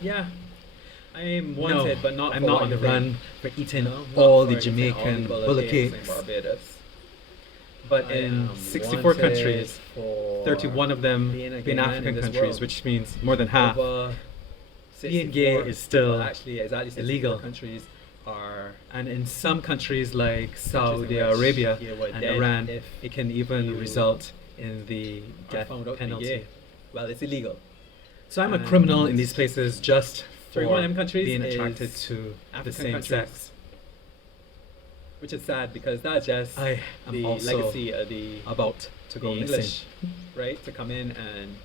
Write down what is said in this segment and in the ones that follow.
Yeah, I'm wanted, but not I'm for not what on the you think. run for eating No, not all for the eating Jamaican all the Bulla cakes in cakes. Barbados. But I in am 64 wanted countries, for 31 of them being a gay being man African in this countries, world. which means more than half. Over Being gay 64 is still well, actually exactly 64 illegal. countries are And in some countries like countries Saudi in which Arabia you were and dead Iran, if it can even you result in the are death found out to be penalty. gay. Well, it's illegal. So I'm a And criminal in these places just for 31 of them countries being is attracted to the African same countries. sex. Which is sad because that's just I am the also legacy of the about to go English, missing. right? To come in and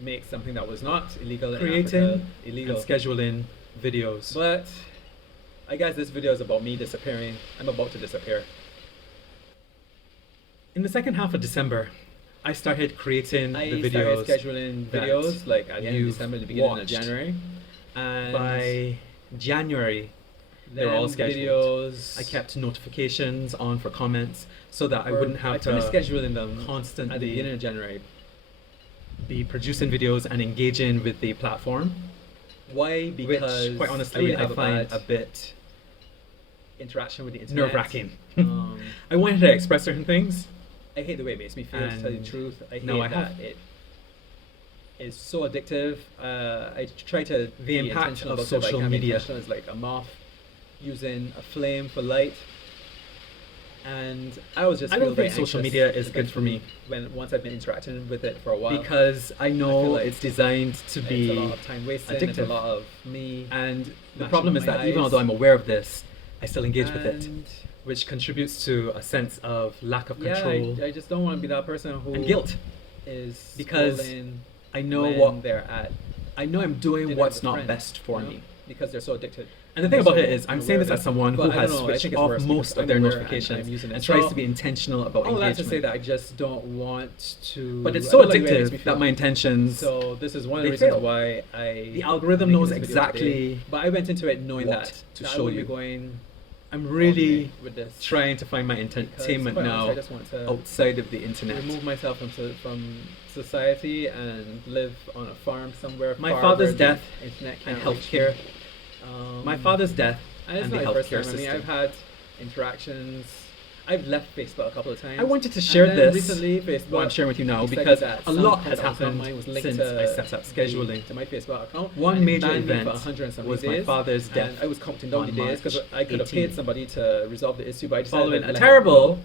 make something that was not illegal in Creating Africa illegal. and scheduling videos. But I guess this video is about me disappearing. I'm about to disappear. In the second half of December, I started creating I the started videos scheduling that videos like at the end of you've December, the beginning of watched. January. And by January. They were all them scheduled. videos. I kept notifications on for comments so that I wouldn't I have finished to scheduling them at the constantly beginning of January. be producing videos and engaging with the platform, Why? Because which quite I honestly really I have a find bad a bit interaction with the internet. nerve-wracking. Um, I wanted to express certain things. I hate the way it makes me feel, to tell you the And truth. I hate no, I that have. it is so addictive. I try to The be impact intentional of about it, but I social can't be media. intentional. It's like a moth using a flame for light. And I was just I feel don't very think social anxious media is good for me once I've been interacting with it for a while. because I I know feel like it's designed to it's a be lot of time wasting. It's a addictive. lot of me. And the mashing problem is my that even eyes. although I'm aware of this, I still engage with it, And which contributes to a sense of lack of yeah, control I just don't want to be that person who and guilt. is Because scrolling I know when what they're at I know I'm doing dinner what's with not friends, best for you know, me. because they're so addicted. And the thing They're about so it is, I'm saying unaware this of as it. someone But who I has don't know, I switched think it's off worse most because of I'm their aware and notifications I'm using it. and tries So- to be intentional about All that to say engagement. that I just don't want to. But it's I so don't like the way it makes me addictive feel. that my intentions, So this is one of the they reasons fail. why I. the algorithm making knows this video exactly today. But I went into it knowing what that to I show would you. be going I'm really with this. trying to find my Because, entertainment quite honestly, I now just want to outside of the internet. remove myself from society and live on a farm somewhere. My far father's where the death internet and can't reach healthcare, me. my father's death And it's and the not the first healthcare time. I mean, system. I've had interactions. I've left Facebook a couple of times. I wanted to And share then this, recently, Facebook. what I'm sharing with you now, decided because that a some lot has content of happened mine was linked since to I set up scheduling. to my Facebook account. One and it major banned me event for 100 and some was my days, father's and death I was counting down the on days because March I could have paid 18th. somebody to resolve the issue, but I decided Following to a let it terrible go.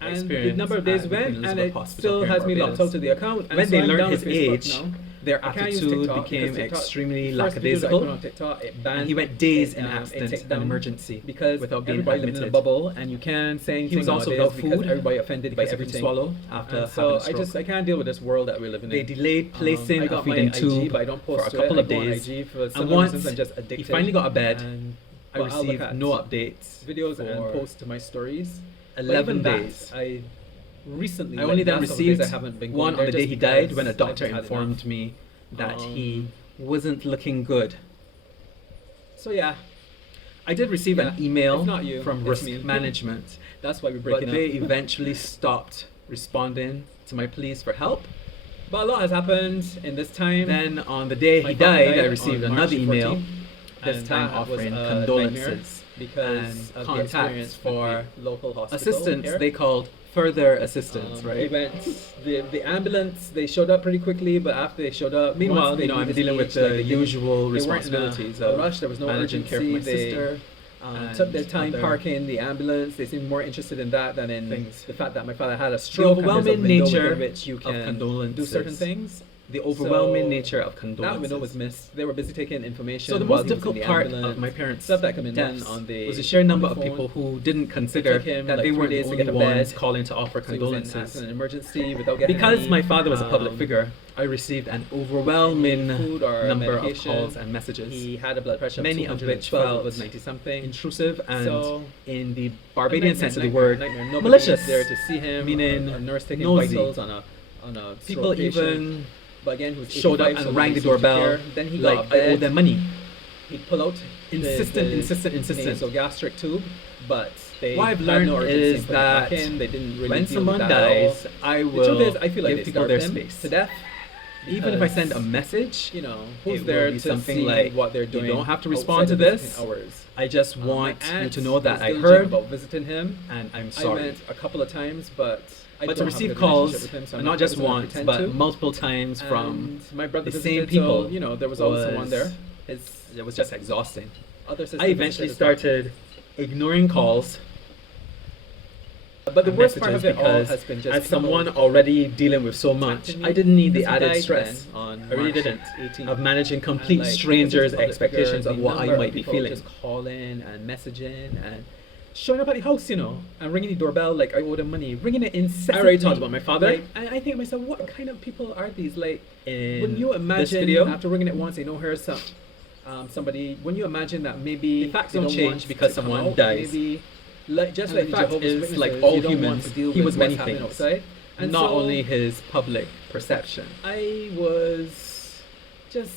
And the experience number of days at went, Queen and Elizabeth it Hospital still here in has me locked Barbados. out to the account. And When so they I'm learned down his with Facebook age, now. their I can't use attitude TikTok became because TikTok- extremely the first video that I put lackadaisical, on TikTok, it banned, and he went days it, in it absence took and down emergency because without being everybody lived in a admitted. bubble, and you can't say anything He was also nowadays without because food everybody offended by because he couldn't everything. swallow after And having so a stroke. I can't deal with this world that we're living They in. delayed placing I a got my feeding IG, tube but I don't for post a to it. couple I of go on days. IG for And some once reasons I'm just addicted. he finally got a bed, and, I well, I'll look received at no updates videos for and posts to my stories. But 11 even that, days. I recently. I only then last couple of days, received I haven't been one going on the there day just he died because when a I've doctor had informed enough. me that he Um, wasn't looking good. So yeah, I did receive yeah, an email it's not you, from it's risk me. management, that's why we're but breaking they up. eventually stopped responding to my pleas for help. But a lot has happened in this time. Then on the day My he father died, I on received March another email, 14th, this and time that was offering a condolences nightmare because and of the contacts experience for with the local hospital assistance. here. They called further assistance, He right? went, the ambulance, they showed up pretty quickly, but after they showed up, Meanwhile, once they you know, knew I'm his dealing with age, the like, they didn't- usual they weren't in responsibilities a of rush, there was no managing care for my urgency, they, sister. took their and time other parking the ambulance. They seemed more interested in that than in things. the fact that my father had a The stroke. and there's a overwhelming window nature within which you of can do condolences. certain things. The overwhelming So, nature of That condolences. window was missed. They were busy taking information. So the while most he was in difficult the part ambulance. of my parents' Stuff that could be done deaths on the was the sheer number on of the phone. people who didn't consider took him, that like, they 3 weren't the days to only get a bed. ones calling to offer So he was in condolences. an emergency without getting Because any, my father was a public um, figure, I received an overwhelming food or number of medication. calls and messages, He had a blood pressure many of which 212, it was felt 90 something. intrusive and, So, in the Barbadian sense of the word, Nobody malicious. was there to see him. meaning a nurse taking nosy. vitals on a People stroke patient. even But again, he was showed up 85, so and rang the nobody seemed to doorbell care. Then he got like a bed. I owe them money. He'd pull out Insistent, the insistent. nasogastric tube, but they What I've had learned no urgency is in putting it that back in. They didn't really when deal someone with that at all. dies, I The will truth is, I feel like give they people starved their him space. to death Even if I send a message, you know, who's it there will be to something see like, what they're doing? you don't have to outside respond to of this. visiting hours. I just My want you aunt to know that was I diligent heard about visiting him. and I'm I sorry. went a couple of times, but I But don't to have a receive good calls, relationship with him, so I'm and not just gonna once, pretend but to. multiple times from And my brother the visited, same people, so, you know, there was always someone was- there. it was just exhausting. Other sisters I eventually visited as well. started ignoring calls. But the and worst part of messages it all because has been just as people someone already dealing with so much, contacting I me. didn't need the Because he added died stress. then on I really March didn't. 18th. Of managing And, complete like, strangers' because he's a public expectations figure, of the what I number of might be people feeling. just calling and messaging and showing up at the house, you know, and ringing the doorbell like I owe them money, ringing it incessantly. I already talked about my father. Like, and I think to myself, what kind of people are these? Like, In when you this imagine video, after ringing it once, they don't hear somebody. When you imagine that maybe The facts they don't don't change want because to come someone out, dies. Maybe, like just And like the fact Jehovah's is, Witnesses, like all you don't want humans, to deal he with was what's many happening things. outside. And not so only his public perception. I was just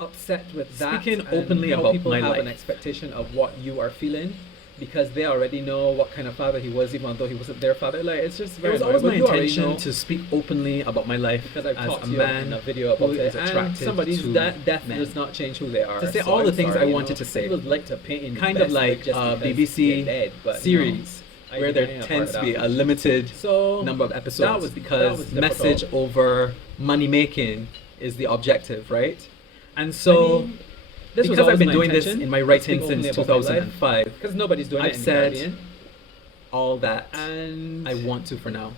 upset with that. Speaking and openly how about people my have life. an expectation of what you are feeling because they already know what kind of father he was, even though he wasn't their father. Like it's just It very was always annoying. my But you already intention know, to speak openly about my life because I've as talked a to you man in a video about who it, is and attracted somebody's to death men. does not change who they are. To say So all the I'm things sorry, I you wanted know. to say. People would like to paint in the Kind of best like light just because BBC they're dead, but series, no, where I there ain't a part tends of to be that. a limited So number of episodes that was because difficult. message over money making is the objective, right? And so, I mean, this was because I've always been my doing this intention, in my to writing speak since openly about my life, 2005, because nobody's doing I've it in said the Caribbean. all that And I want to for now.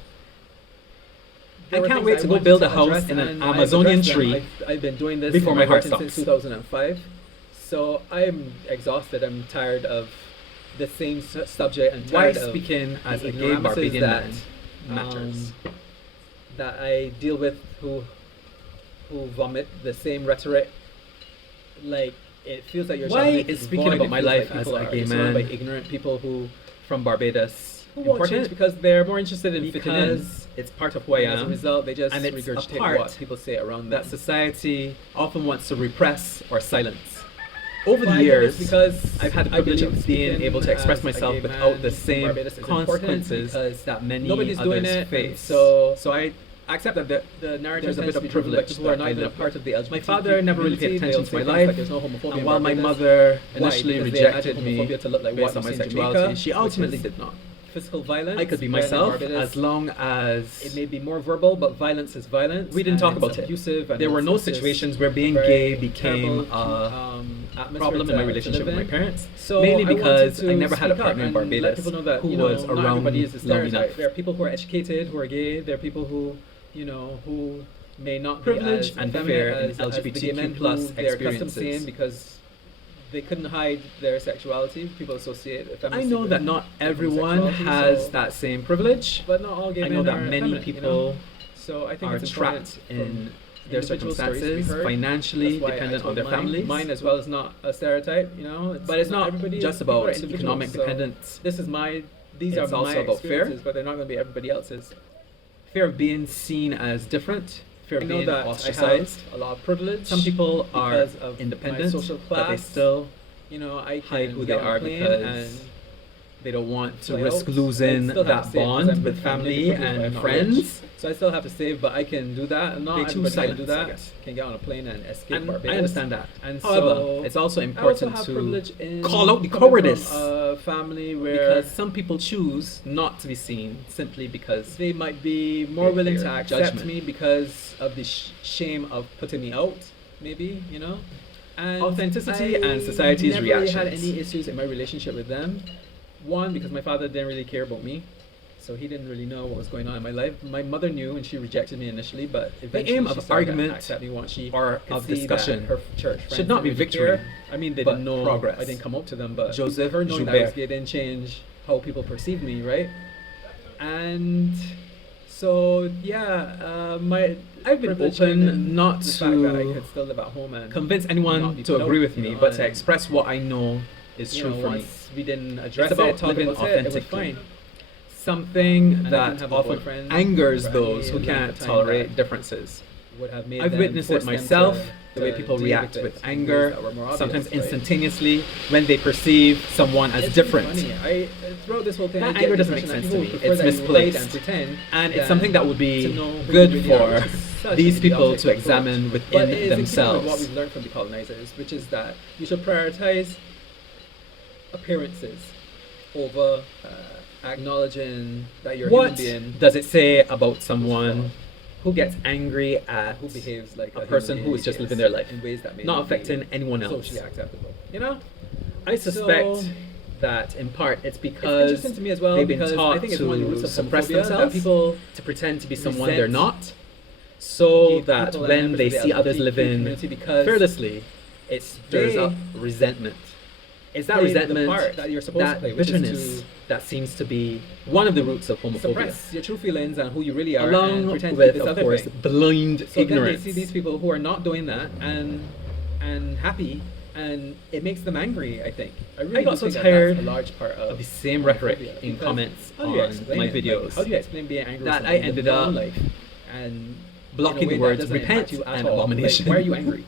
there I were can't things wait to go wanted build a address, house in an and I've Amazonian addressed them. tree I've been doing this before in my heart writing stops. since 2005. So I'm exhausted. I'm tired of the same subject and Why tired of speaking the as a gay ignoramuses Barbadian that, man matters. that I deal with who vomit the same rhetoric. Like it feels like you're Why shoving it is to the speaking void. about It my feels life like as people a are gay surrounded man by ignorant people who from Barbados won't change important? because they're more interested in fitting in. Because it's part of who I And as a am, result, they just and it's a regurgitate part what people say around that them. society often wants to repress or silence. Over But the I did this years, because I've had the I privilege believe of being speaking able to express as a myself gay without man the in same Barbados is important consequences because that many nobody's others doing it, face. and so I accept that the narrative there's a bit tends to of be driven by privilege people who are that not I even a live part with. of the LGBT My father never really paid community. attention to my They'll say life, things like there's no homophobia and in while my Barbados. mother Why? initially Because they imagine rejected me homophobia to look like based what on we my see in sexuality, Jamaica, she which ultimately is did not. physical violence. I could be when in myself Barbados, as long as it may be more verbal, but violence is violence. we didn't and talk it's about it. abusive and There were it's no just situations where being very gay became terrible, a atmosphere problem in my to relationship live with my in. parents. So Mainly I wanted because to I never had a speak up partner in and let Barbados people know that, who you know, was not around everybody is the long stereotype. enough. There are people who are educated, who are gay. There are people who, you know, who may not Privilege be as and effeminate fair in as the gay men LGBTQ+ who they're accustomed to experiences. seeing because they couldn't hide their sexuality. People associate I effeminacy know with that not everyone homosexuality, has so- that same privilege. But not all gay I men know that are many effeminate, you know? people So I think are it's important trapped from in their individual stories to be circumstances, heard. financially That's why I dependent on told their mine. families. Mine as well is not a stereotype, you know. But it's not everybody just people are about individuals, economic so dependence. This is my. These It's are also my about fear. experiences, but they're not going to be everybody else's. Fear of being seen as different, fear I of know being that ostracized. I have a lot of privilege. Some people are because of independent, my social but they class. still You know, I can hide who get they on a are plane because and they don't want to fly risk out. losing I still have that to save because bond I'm with really family privileged, but I'm and not friends. rich. So I still have to save, but I can do that. Not They choose everybody can do silence, I that. guess. Can get on a plane and escape And Barbados. I understand that. And However, so it's also I also important have to privilege in call out the coming cowardice from a family where because some people choose not to be seen simply because they might be more they willing to fear accept judgment. me because of the shame of putting me out, maybe, you know. And Authenticity I and society's never really had reactions. any issues in my relationship with them. One, because my father didn't really care about me, so he didn't really know what was going on in my life. My mother knew, and she rejected me initially, but eventually aim she of started to argument accept me once she or could of see discussion that her church friends should not didn't be really victory, care. I mean, they but didn't know progress. I didn't come out to them, but Joseph her knowing that I was Joubert. gay didn't change how people perceived me, right? And so yeah, I've been privilege open in not the fact that I to could still live at home and convince not anyone be to put agree out, with you me, know, but to and, express what I know is you true know, for me. once we didn't address It's about it, talk living about it, it was authentically. fine. Something And I that didn't have a often boyfriend angers for those any who length can't of time tolerate that differences. Would have made I've them, witnessed it forced them myself, the way to people deal react it with in anger, ways that were more obvious, sometimes right? instantaneously when they perceive someone as It's different. funny. Throughout this whole thing, That I get anger the doesn't make impression sense that to people me. prefer It's that you hide misplaced. and pretend, And it's than something that would to be know who good you really are, for which is such these an people idiotic to examine approach. But within it is in keeping with themselves. what we've learned from the colonizers, which is that you should prioritize appearances over acknowledging that you're a What human being does it say about someone who gets angry at who behaves like a person human who is just being living their life, in ways that may not not be affecting anyone else? socially acceptable? You know, I suspect So- that in part it's it's because interesting to me as well they've been because taught I think it's one of the roots to of suppress homophobia, that themselves, people to pretend to be someone resent they're not, so gay that people and when members they of the see others LGBTQ living community because fearlessly, it stirs they up resentment. It's that play the resentment, part that you're supposed to that play, which is bitterness to that seems to be one of the roots of homophobia, suppress your true feelings and who you really are, and along pretend to with, be this of other course, thing. blind So then ignorance. they see these people who are not doing that and happy, and it makes them angry. I think. really I got do so think that tired that's a large part of of the same rhetoric homophobia, in because comments how do you on explain my it? Like, videos how do you explain being angry that with I someone ended in your own up life and blocking in a the way words that doesn't repent impact you at and all? abomination. Like, why are you angry?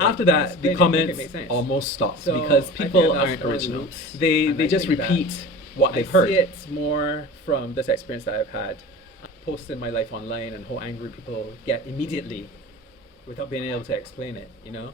After Like, that, explain the it, make it comments make sense. almost stopped So, because I think people that's aren't one of the original. roots, They and I just think that repeat what they've heard. I see it more from this experience that I've had posting my life online and how angry people get immediately without being able to explain it, you know?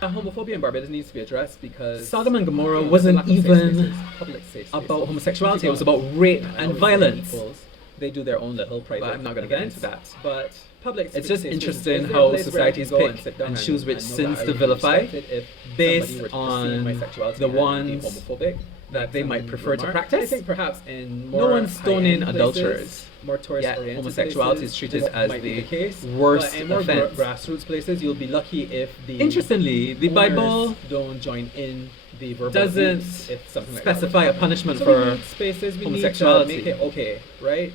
Homophobia in Barbados needs to be addressed because Sodom and Gomorrah you know, wasn't there's a lack of safe even spaces, public safe about spaces. homosexuality, People it was about rape I and always say violence. equals, they do their own little private But I'm not gonna get events, into that. But public It's safe just spaces interesting is there a how place where I societies can go and pick sit down and choose which know that sins I to would be vilify respected if based somebody were to on perceive my sexuality the and be ones homophobic that they might some prefer to remark. practice. I think perhaps in No more one's stoning high-end adulterers. places, more tourist Yet oriented homosexuality places, is treated this as might be the case. worst But in more offense. grassroots places, you'll be lucky if the Interestingly, the owners Bible don't join in the verbal doesn't abuse if something like that specify would a punishment happen. So we for need spaces, we homosexuality. need to make it okay, right?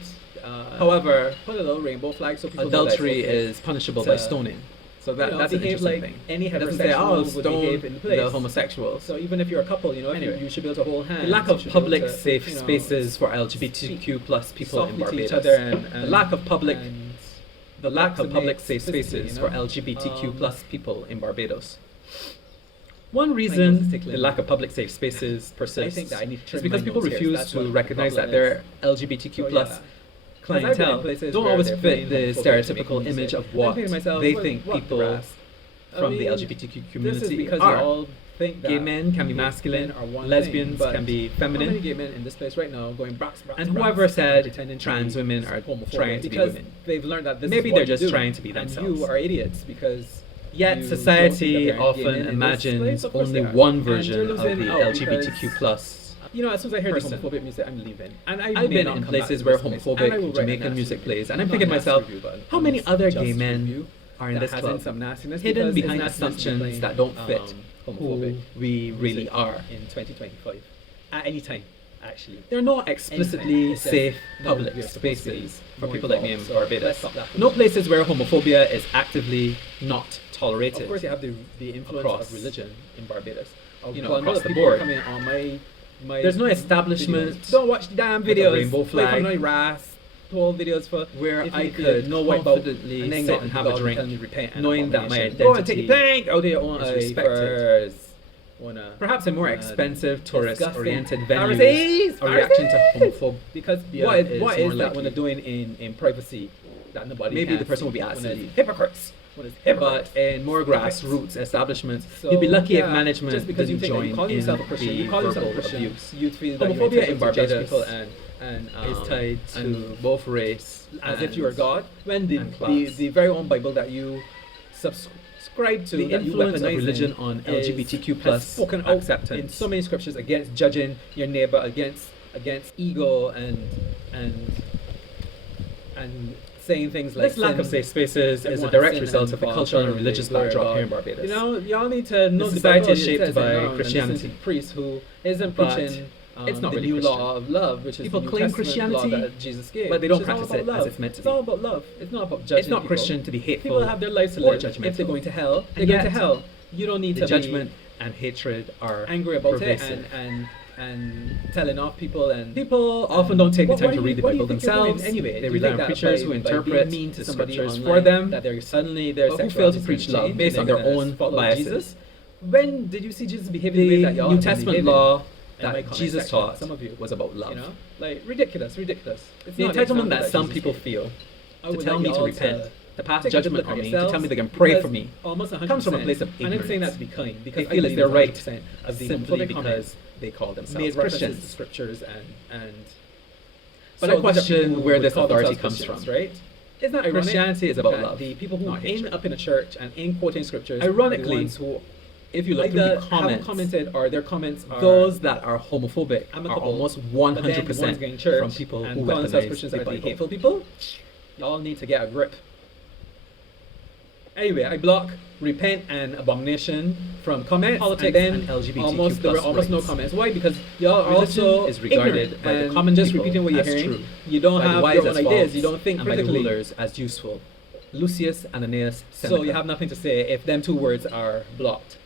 However, put a little rainbow flag so people know that it's adultery okay is punishable by to, stoning. So that, you know, that's an behave interesting like thing. any It doesn't say, heterosexual oh, would stone behave in place. the homosexuals. So even if you're a couple, you know, Anyway. you should be able to hold hands. The lack you of should be able public to, safe you know, spaces for LGBTQ plus people in softly to Barbados. each other The lack of public and the lack of public approximate safe spaces you for know? LGBTQ plus people in Barbados. One nose reason is the tickling. lack of public safe spaces persists think that I need to is trim because my people nose here, so refuse that's to what the recognize that problem their LGBTQ So, plus yeah. 'Cause I've been in clientele places don't where always they're fit playing the homophobic to make stereotypical music. image of I'm what thinking to myself, they what- think what people grass? from the I mean, LGBTQ This is community because are. you all think that Gay men can be gay masculine, men are one lesbians thing, but can be how many feminine, gay men in this place right now going brax, and brax, whoever brax, said pretending to trans be women are homophobic trying to be because women. they've learned that this Maybe is what they're you just do, trying to be and themselves. you are idiots because Yet you society don't think that there are gay often men in this imagines place. Of course only there are. one And version you're of losing the out LGBTQ because, plus. you know, as soon as I hear person. this homophobic music, I'm leaving. And I've may been not in come back places to where this place, and I will homophobic write a Jamaican nasty music review. plays, and I'm Not thinking to a nasty myself, review, but how many honest, other just gay men review are in that this has club, some nastiness hidden because behind it's nastiness assumptions playing, that don't fit homophobic who we really music are? in 2025 at any time, actually. They're not explicitly It's just, safe no, public we are supposed to be spaces for more people like me in involved, so let's Barbados. stop that. No places where homophobia is actively not tolerated. Of course, you have the influence Across. of religion in Barbados. You know, Well, across other the people board. coming on my There's no establishment videos. Don't watch the damn with a videos. rainbow Wait flag. for no ras. Whole videos for where if I you could know what about confidently and then sit got and have a God drink, telling you repent and knowing that my abomination. Go and take identity a tank out of your own is eye respected. first. Wanna Perhaps in more expensive tourist-oriented venues, Pharisees, a reaction to Pharisees! homophobia Because Yeah, what is is more that likely. when they're doing in privacy that nobody Maybe can the person see? will be asked When to it's leave. hypocrites. When it's hypocrites. But in more Stop it. grassroots establishments, So, you'd be lucky if yeah, management just because you didn't think that join you call in yourself a Christian, the you call yourself a verbal Christian, abuse. you feel that Homophobia you're in entitled to judge Barbados people and is tied to and both race as and if you are God. When and class. the very own Bible that you subscribe to, The that you influence of weaponize religion on is- LGBTQ has plus spoken out acceptance. in so many scriptures against judging your neighbor, against ego and saying things like This lack of sin- safe spaces is a everyone direct sin result and of the fall cultural and short of the religious glory of backdrop God. here in Barbados. You know, y'all need to know The the society Bible is shaped says by around and Christianity. listen to priests who isn't But preaching it's not the really new Christian. law of love, which is People the New claim Testament law Christianity, that Jesus gave, but they don't which is all practice about it as love. it's meant to It's be. all about love. It's not about judging It's not people. Christian to be hateful People have their lives to or live. If judgmental. they're going to hell, they're And going to yet, hell. You don't need The to judgment and hatred are be angry about pervasive. it and telling off people and People often don't take the What- time what to do read you- the what do you Bible think you're doing themselves. anyway? They Do you rely think on that preachers by who being interpret mean to the somebody scriptures online for them, that they're suddenly their but who sexuality fail to is preach gonna love change based and on they're their gonna own follow biases. Jesus? When did you see Jesus behave the way The that y'all New have been Testament behaving? law And my that comment Jesus section, taught some of you was about love. You know, like ridiculous. It's The not entitlement example that some Jesus people gave. feel I to would tell like me to y'all repent, to to pass take a good judgment look at on me, to yourselves, tell me they can pray because for me. Almost 100%. Comes from a place of And I'm saying that ignorance. to be kind, They because I feel it's believe their right 100% of the simply homophobic because comments they call themselves made references to Christians. scriptures and But so I these are people question who where would this call authority themselves comes Christians, from. right? Isn't that ironic? Christianity is about that love, the people who not end hatred. up in a church and ain't quoting scriptures are the Ironically, ones who if you look through either the comments, haven't commented or their comments are those that are homophobic are amicable, almost but then the ones 100% going to church from people and who calling themselves weaponize Christians the are the Bible. hateful people. Y'all need to get a grip. Anyway, I block repent and abomination from comments. Politics and and then LGBTQ there were plus almost no rights. comments. Why? Because y'all are Religion also is regarded ignorant by the and common just people repeating what you're as hearing. true, You don't by the have wise your own as ideas. false, You don't think and by the critically. rulers as useful. Lucius Ananias Seneca. So you have nothing to say if them two words are blocked.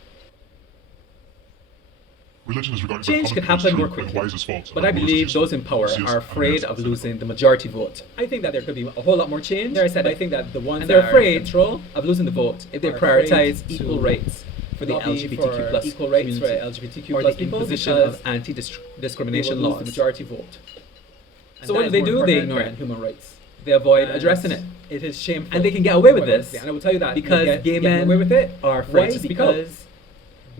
Religion is regarded Change by could the common happen people more as true, quickly, wise as false, but and I rulers as believe useful. those in power Lucius are afraid Ananias of Seneca. losing the majority vote. I think that there could be a whole lot more change. There I said but it. I think that the ones And they're that are afraid in control of losing the vote if they are afraid prioritize to equal rights for the lobby LGBTQ plus for equal rights community, for LGBTQ or plus the people imposition because of they anti-discrimination will lose the laws. majority vote. And So that what is do they more do? They important ignore than it. human rights. They avoid And addressing it. It is shameful. And they can get away with quite this honestly. And I will tell you that because they gay get men away with it. are afraid Why? to speak out. Because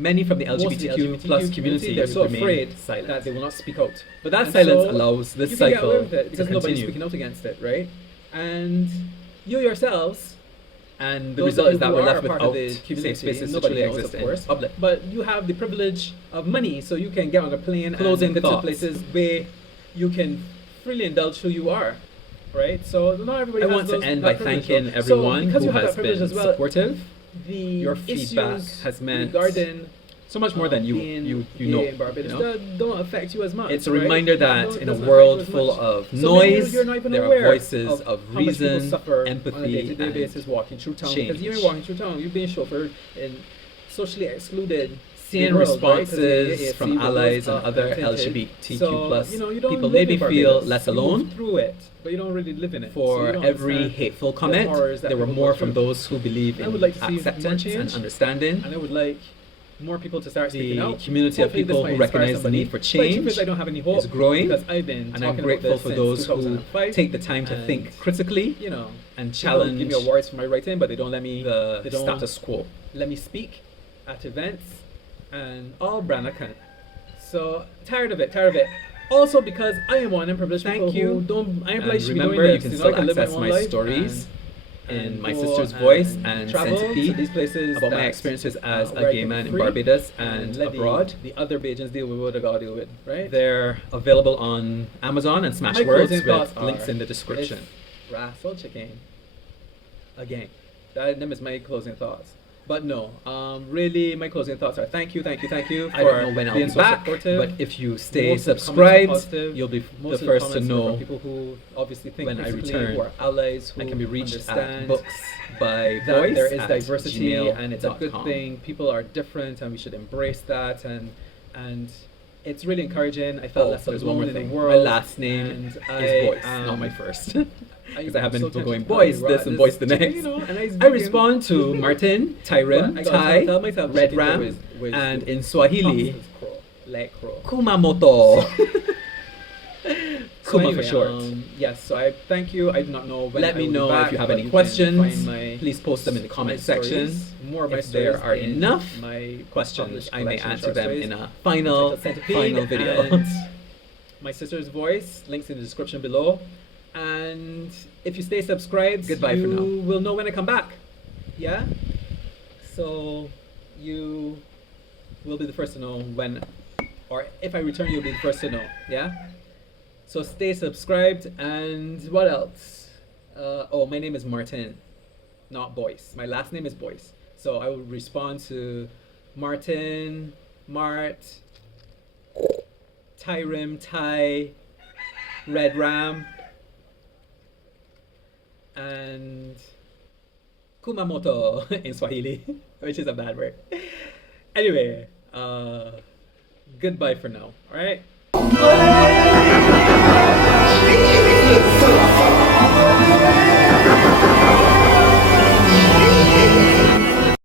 Many from the most of the LGBTQ plus community they're so remain afraid silent. that they will not speak out. But that And silence so allows this you can get away cycle with it to because nobody's continue. speaking out against it, right? And you yourselves, And the those result of is you that who we're are left part of without the safe community, spaces to nobody truly knows, exist of in course, public. but you have the privilege of money, so you can get on a plane Closing and get to thoughts. places where you can freely indulge who you are, right? So not everybody. I has want to those, end that by privilege, thanking though. everyone so because who you have has that privilege been as well, supportive. the Your feedback issues has meant regarding so much more than being you gay know. in Barbados you know? don't affect you as much. It's a right? reminder that Don't- in a doesn't world affect you as full much. of So maybe noise, you're not even there are aware voices of how much people reason, suffer on a empathy, day-to-day and basis walking through town. Because you're change. walking through town, you're being chauffeured in socially excluded. Seeing world, right? 'Cause responses the from AAC, the allies World and Cup, other tinted. LGBTQ So, plus you don't people live made me in feel Barbados. less You move alone. through it, but you don't really live in it. So you For don't every understand hateful the comment, horrors that there were people more go from through. those who believe I in would like to see more acceptance and change. understanding. And I would like more people to start speaking The out. community of Hopefully this people might who inspire recognize the somebody. need for But the truth change is I don't have any hope is growing, because I've been and I'm talking grateful about for this those since who 2005, take the time to and, think critically you know, and people challenge give me awards for my writing, but they don't let me the they don't status quo. let me speak at events and all brand account. So tired of it. Also because I am one unprivileged Thank people you. who don't. I am And obliged to be remember, doing you this. can know, still I live access own my life stories and in my go sister's voice and travel centipede to these places about my that, experiences as where a I gay can be man in free Barbados and let abroad. The other Bajans deal with what they gotta deal with, right? They're available on Amazon and My Smashwords closing thoughts with links are, in the description. If Russell Chicken again. That them is my closing thoughts. But no, really, my closing thoughts are thank you for I don't know when I'll being be so back, supportive. but if you stay Most of the comments are subscribed, positive. you'll be Most the of first to comments are from know people who obviously think when I critically, return. who are allies, who I can be reached understand at books by that voice there is at diversity and it's a good gmail.com. thing. People are different and we should embrace that and it's really encouraging. I felt Oh, less there's one alone more in the thing. world. My last name and is Boyce, I, not my first. I Because I have been so going tempted to Boyce tell you, this and Boyce the next. You know, and I respond to Martin, Tyrim, But I gotta Tai, tell myself Red chicken Ram, with and in Swahili, like crow. Kumamoto. So Kuma anyway, for short. Yes, so I thank you. I do not know when Let I me will be know back, if you have but any can questions. find my- Please post them in the my comment stories. section. More of my If there stories are in enough my questions, published I may collection of answer short them stories. in a final Centipede video. and my sister's voice, links in the description below. And if you stay subscribed, Goodbye for now. you will know when I come back. Yeah? So you will be the first to know when, or if I return, you'll be the first to know. Yeah? So stay subscribed. And what else? Oh, my name is Martin, not Boyce. My last name is Boyce. So I will respond to Martin, Mart, Tyrim, Ty, Red Ram, and Kumamoto in Swahili, which is a bad word. Anyway, goodbye for now. All right.